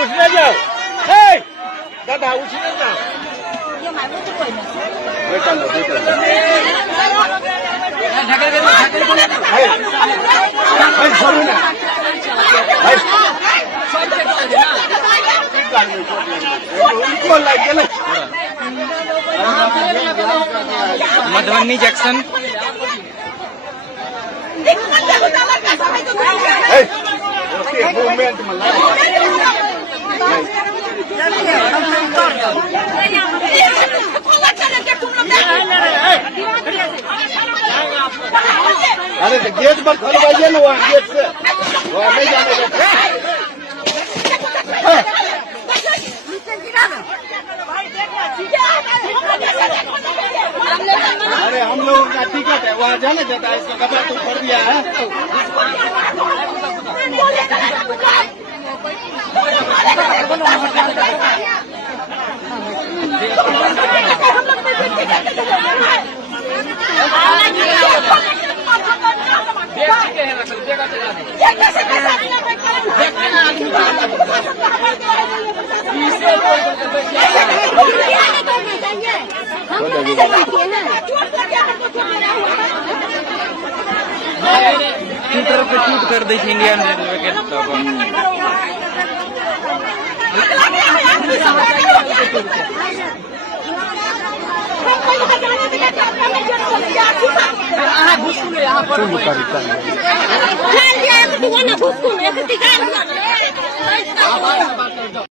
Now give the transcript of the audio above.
उठने जाओ। दादा उठने जाओ। मधुबनी जंक्शन अरे तो गेट पर खोलवाइए ना, वहाँ गेट से वहाँ नहीं जाने देते। अरे हम लोगों का टिकट है, वहाँ जाने देता है। इसका कपड़ा तो भर दिया है। ट्विटर पे ट्वीट कर दी थी इंडियन रेलवे के यहाँ पर